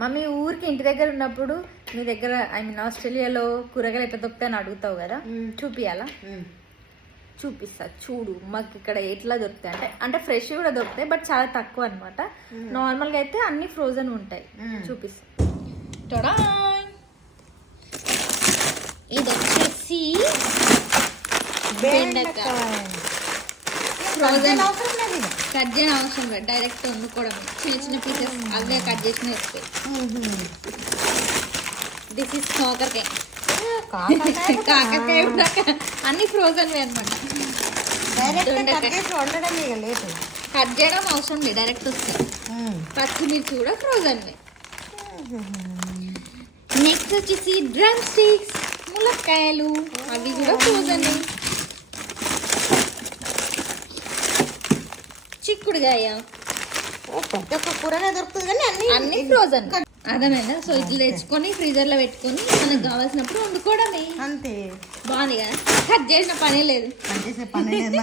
Mummy ఊరికి ఇంటి దగ్గర ఉన్నప్పుడు మీ దగ్గర ఐ మీన్ ఆస్ట్రేలియాలో కూరగాయలు ఎట్లా దొరుకుతాయని అడుగుతావు కదా, చూపియాలా? చూపిస్తా చూడు. మాకు ఇక్కడ ఎట్లా దొరుకుతాయి అంటే అంటే ఫ్రెష్ కూడా దొరుకుతాయి, బట్ చాలా తక్కువ అనమాట. నార్మల్గా అయితే అన్ని ఫ్రోజన్ ఉంటాయి. చూపిస్తా. ఇది వచ్చేసి ఫ్రోజన్. కట్ చేయడం అవసరం లేదు, డైరెక్ట్ వండుకోవడం. చిన్న చిన్న పీసెస్ అవే కట్ చేసిన వస్తాయి. దిస్ ఇస్ కాకరకాయ. కాకరకాయ అన్ని ఫ్రోజన్ అనమాట. కట్ చేయడం అవసరం లేదు, డైరెక్ట్ వస్తాయి. పచ్చిమిర్చి కూడా ఫ్రోజన్. నెక్స్ట్ వచ్చేసి డ్రమ్ స్టిక్స్, ములక్కాయలు, అవి కూడా ఫ్రోజన్. చిక్కుడుగాయ, ప్రతి ఒక్క కూరనే దొరుకుతుంది కానీ అన్ని ఫ్రోజన్. అర్థమైందా? సో ఇట్లా తెచ్చుకొని ఫ్రీజర్ లో పెట్టుకొని మనకు కావాల్సినప్పుడు వండుకోవడమే. అంతే. బాగుంది కదా, కట్ చేసిన పనే లేదు. కట్ చేసే పని లేదు.